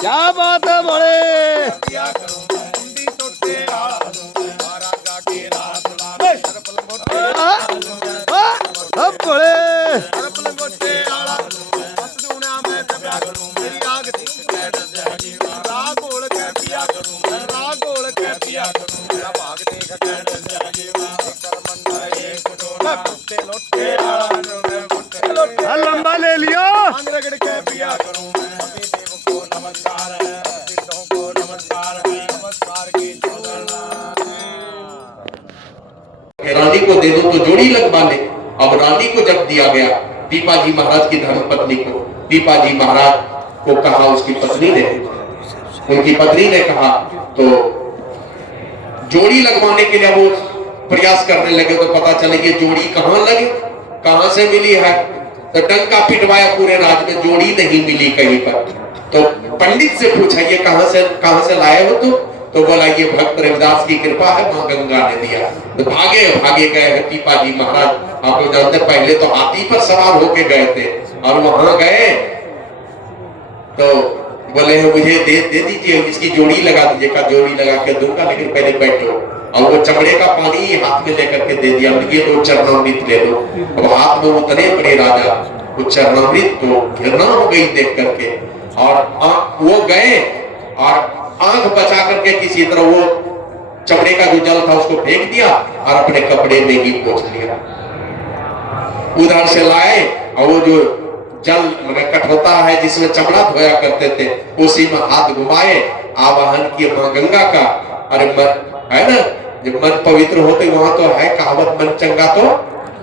क्या बात है बड़े। अब बड़े लंबा ले लियो। रानी को दे दो तो जोड़ी लगवा ले। अब रानी को जब दिया गया पीपा जी महाराज की धर्मपत्नी को, पीपा जी महाराज को कहा उसकी पत्नी ने, उनकी पत्नी ने कहा तो जोड़ी लगवाने के लिए वो प्रयास करने लगे। तो पता चले ये जोड़ी कहां लगे, कहां से मिली है। तो डंका पिटवाया पूरे राज्य में, जोड़ी नहीं मिली कहीं पर। तो पंडित से पूछा ये कहां से लाए हो तुम? तो बोला ये भक्त रविदास की कृपा है, मां गंगा ने दिया। तो भागे गए पीपा जी महाराज। आप लोग जानते पहले तो हाथी पर सवार होके गए थे और वहां गए तो बोले मुझे दे दीजिए, इसकी जोड़ी लगा दीजिए। का जोड़ी लगा के दूंगा लेकिन पहले बैठो। और वो चमड़े का पानी हाथ में लेकर के दे दिया, ये लो चरणामृत ले लो। अब हाथ में उतने बड़े राजा, वो चरणामृत तो घृणा हो गई देख करके। और वो गए और आंख बचा करके किसी तरह वो चमड़े का जो जल था उसको फेंक दिया और अपने कपड़े में ही पोंछ लिया। उधर से लाए और वो जो जल कठोता है जिसमें चमड़ा धोया करते थे, उसी में हाथ घुमाए, आवाहन किए मां गंगा का। अरे मन है ना, जब मन पवित्र होते वहां तो है कहावत, मन चंगा तो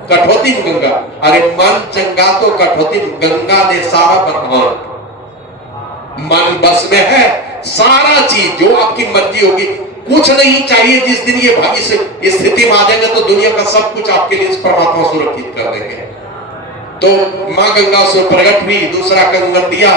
कठौती गंगा। अरे मन चंगा तो कठौती गंगा ने सारा बर्बाद। मन बस में है, सारा चीज जो आपकी मर्जी होगी, कुछ नहीं चाहिए। जिस दिन ये भविष्य स्थिति में आ जाएंगे तो दुनिया का सब कुछ आपके लिए परमात्मा सुरक्षित कर देंगे। तो मां गंगा से प्रकट हुई, दूसरा कंगन दिया,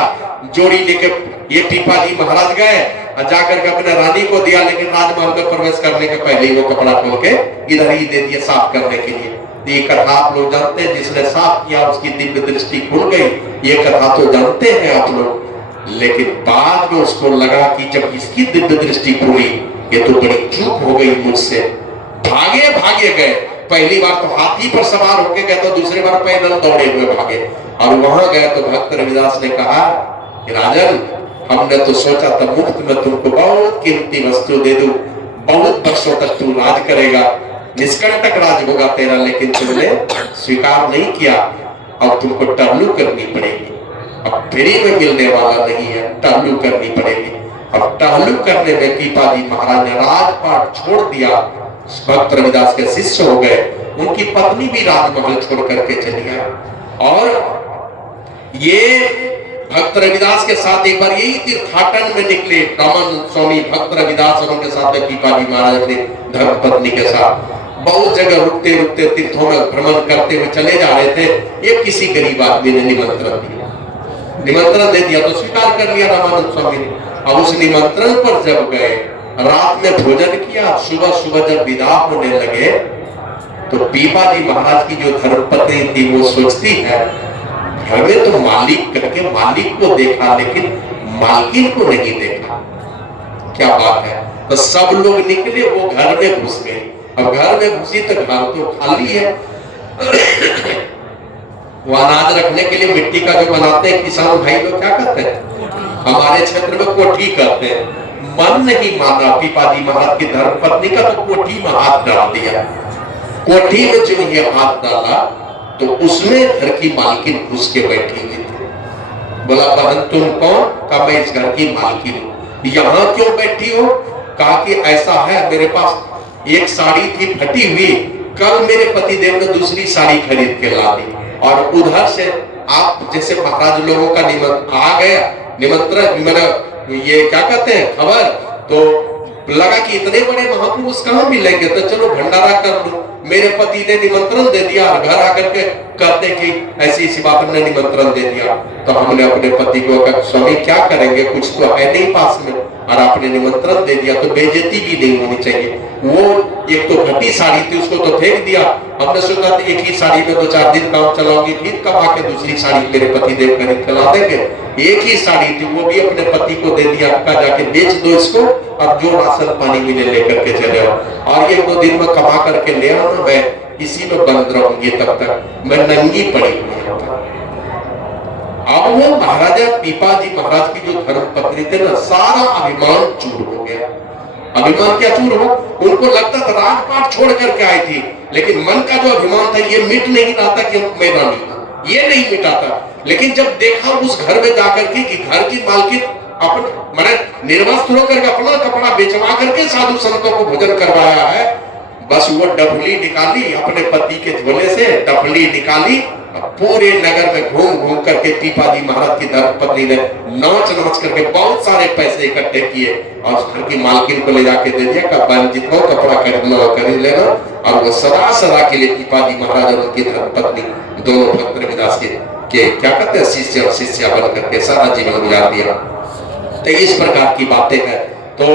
जोड़ी लेके ये पीपा जी महाराज गए और जाकर के अपने रानी को दिया। लेकिन राजमहल में प्रवेश करने के पहले ही वो कपड़ा खोल के इधर ही दे दिया साफ करने के लिए। ये कथा आप लोग जानते हैं, जिसने साफ किया उसकी दिव्य दृष्टि खुल गई। ये कथा तो जानते हैं आप लोग, लेकिन बाद में उसको लगा कि जब इसकी दिव्य दृष्टि खुली ये तो बड़ी चूक हो गई मुझसे। भागे गए। पहली बार तो हाथी पर सवार होके गए, तो दूसरी बार पैदल दौड़े हुए भागे। और वहां गए तो भक्त रविदास ने कहा कि राजन, हमने तो सोचा था मुफ्त में तुमको बहुत कीमती वस्तु दे दूं, बहुत वर्षों तक तू राज करेगा, निष्कंटक राज होगा तेरा, लेकिन तुमने स्वीकार नहीं किया। अब तुमको टहलू करनी पड़ेगी। अब फ्री में मिलने वाला नहीं है, टहलू करनी पड़ेगी। अब टहलू करने में पीपा जी महाराज ने राजपाट छोड़ दिया, भक्त रविदास के शिष्य हो गए। उनकी पत्नी भी राजमहल छोड़ करके चली आई। और ये भक्त रविदास के साथ एक बार यही तीर्थाटन में निकले रामानंद स्वामी, भक्त रविदास और उनके साथ पीपा जी महाराज अपने धर्मपत्नी के साथ बहुत जगह रुकते तीर्थों में भ्रमण करते हुए चले जा रहे थे। ये किसी गरीब आदमी ने निमंत्रण दे दिया तो स्वीकार कर लिया रामानंद स्वामी ने। अब उस निमंत्रण पर जब गए, रात में भोजन किया, सुबह जब विदा होने लगे तो पीपा जी महाराज की जो धर्मपत्नी थी वो सोचती है घर में तो मालिक करके मालिक को देखा लेकिन मालकिन को नहीं देखा, क्या बात है। तो सब लोग निकले, वो घर में घुस गए। अब घर में घुसी तो घर तो खाली है। वो अनाज रखने के लिए मिट्टी का जो बनाते हैं किसान भाई लोग क्या करते हैं, हमारे क्षेत्र में कोठी करते हैं। मन नहीं माना पीपा जी महाराज की धर्मपत्नी का, तो कोठी में हाथ डाल दिया। कोठी में जब ये हाथ डाला तो उसमें घर की मालकिन घुस के बैठी हुई थी। बोला बहन तुम कौन? कहा मैं इस घर की मालकिन हूं। यहाँ क्यों बैठी हो? कहा कि ऐसा है, मेरे पास एक साड़ी थी फटी हुई, कल मेरे पतिदेव ने दूसरी साड़ी खरीद के ला दी, और उधर से आप जैसे महाराज लोगों का निमंत्रण मेरा ये क्या कहते हैं खबर, तो लगा कि इतने बड़े महापुरुष कहाँ मिलेंगे, तो चलो भंडारा कर लो। मेरे पति ने निमंत्रण दे दिया और घर आकर के कहते कि ऐसी बात ने निमंत्रण दे दिया। तो हमने अपने पति को कहा स्वामी क्या करेंगे, कुछ तो है नहीं पास में, और आपने निमंत्रण दे दिया तो बेइज्जती भी नहीं होनी चाहिए। वो एक तो घटी साड़ी थी, उसको तो फेंक दिया। हमने सोचा था एक ही साड़ी में 2-4 दिन काम चलाऊंगी, फिर कमा के दूसरी साड़ी मेरे पति देव खरीद के ला देंगे। एक ही साड़ी थी, वो भी अपने पति को दे दिया, कहा जाके बेच दो इसको, अब जो राशन पानी मिले लेकर के चले आओ, और 1-2 दिन में कमा करके ले आना, मैं इसी में बंद रहूंगी, तब तक मैं नंगी पड़ी हुई। अब वो महाराजा पीपाजी महाराज की जो धर्म पत्नी थे ना, सारा अभिमान चूर हो गया। अभिमान क्या चूर हो? उनको लगता था राजपाट छोड़ करके आई थी, लेकिन मन का जो अभिमान था ये मिट नहीं रहा था कि मैं रानी हूं, ये नहीं मिटा था। लेकिन जब देखा उस घर में जाकर के कि घर की मालकिन अपन मैंने निर्वस्त्र होकर के अपना कपड़ा बेचवा करके साधु संतों को भोजन करवाया है, बस वो डफली निकाली अपने पति के झोले से, डफली निकाली, पूरे नगर में घूम घूम करके पीपाजी महाराज की धर्मपत्नी ने नाच नाच करके बहुत सारे पैसे इकट्ठे किए और उस घर की मालकिन को ले जाके दे दिया कि बहन जितना कपड़ा खरीदना हो खरीद लेना। और वो सदा सदा के लिए पीपाजी महाराज और उनकी धर्मपत्नी दोनों भक्त रविदास के क्या कहते हैं शिष्य और शिष्या बन करके सारा जीवन गुजार दिया। तो इस प्रकार की बातें हैं। तो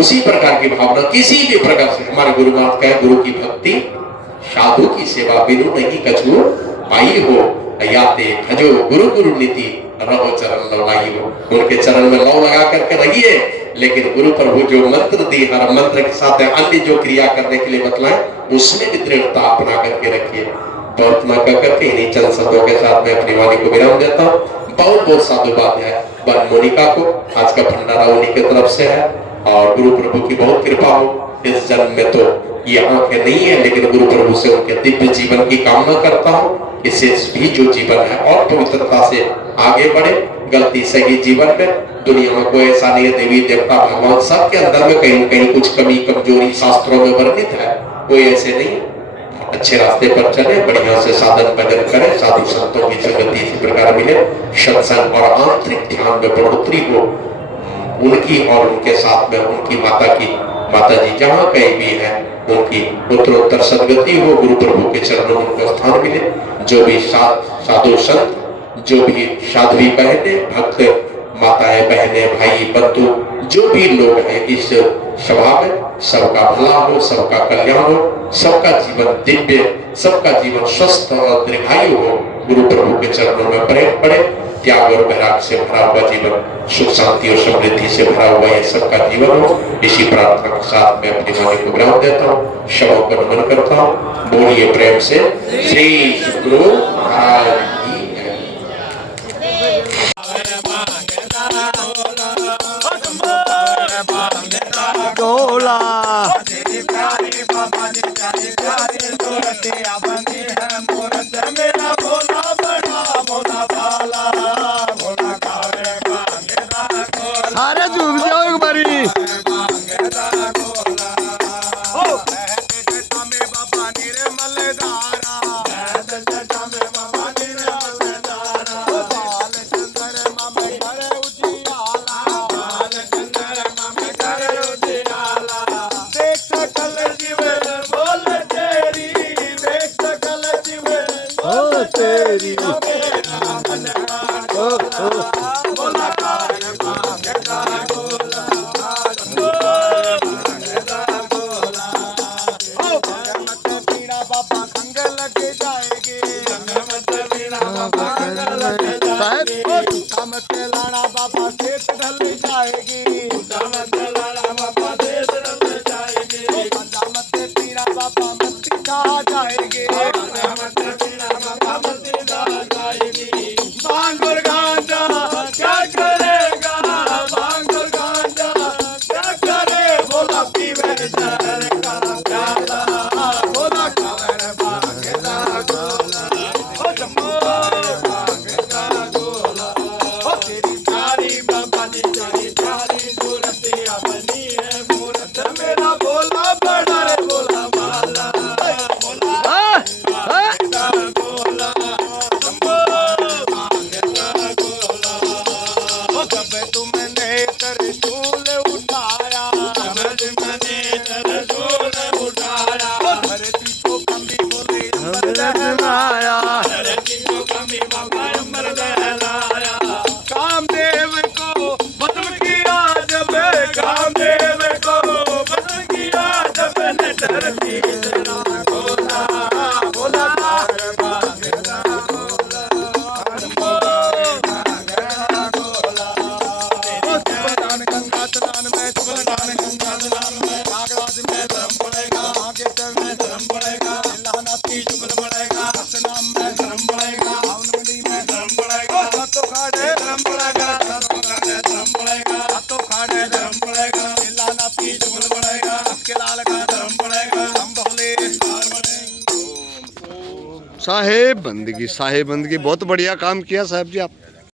उसी प्रकार की भावना किसी भी प्रकार से हमारे गुरु महाराज का गुरु की भक्ति साधु की सेवा बिनु नहीं कछु आई हो, याते खजो गुरु गुरु नीति रहो चरण लौलाई हो। उनके चरण में लौ लगा करके रहिए, लेकिन गुरु प्रभु जो मंत्र दी, हर मंत्र के साथ अन्य जो क्रिया करने के लिए बतलाए उसमें भी दृढ़ता अपना करके रखिए। तो इतना कर करके इन्हीं चंद शब्दों के साथ मैं अपनी वाणी को विराम देता हूँ। बहुत बहुत साधुवाद है बहन मोनिका को, आज का भंडारा उन्हीं की तरफ से है और गुरु प्रभु की बहुत कृपा हो। इस जन्म में तो ये आंखें नहीं है, लेकिन गुरु प्रभु से उनके दिव्य जीवन की कामना करता हूँ। इससे भी जो जीवन है और पवित्रता से आगे बढ़े, गलती सही जीवन में। दुनिया में कोई ऐसा नहीं है, देवी देवता भगवान सबके अंदर में कहीं कहीं कुछ कमी कमजोरी शास्त्रों में वर्णित है, कोई ऐसे नहीं। अच्छे रास्ते पर चले, बढ़िया से साधन भजन करें, साधु संतों की संगति इसी प्रकार मिले, सत्संग और आंतरिक ध्यान में बढ़ोतरी हो उनकी और उनके साथ में उनकी माता जी जहाँ कहीं भी है उनकी उत्तरोत्तर सदगति हो, गुरु प्रभु के चरणों में उनको स्थान मिले। जो भी साधु संत, जो भी साध्वी बहने, भक्त माताएं बहने, भाई बंधु, जो भी लोग हैं इस सभा में, सबका भला हो, सबका कल्याण हो, सबका जीवन दिव्य, सबका जीवन स्वस्थ और दीर्घायु हो। गुरु प्रभु के चरणों में प्रेम पड़े, त्याग और वैराग से भरा हुआ जीवन, सुख शांति और समृद्धि से भरा हुआ ये सबका जीवन हो। इसी प्रार्थना के साथ मैं अपनी वाणी को विराम देता हूँ, शवों को नमन करता हूँ। बोलिए प्रेम से श्री गुरु महाराज की जय। डोला सारे झूम जाओ एक बारी। धरती तेरा गोला बोला साहेब बंदगी बहुत बढ़िया काम किया साहब जी आप।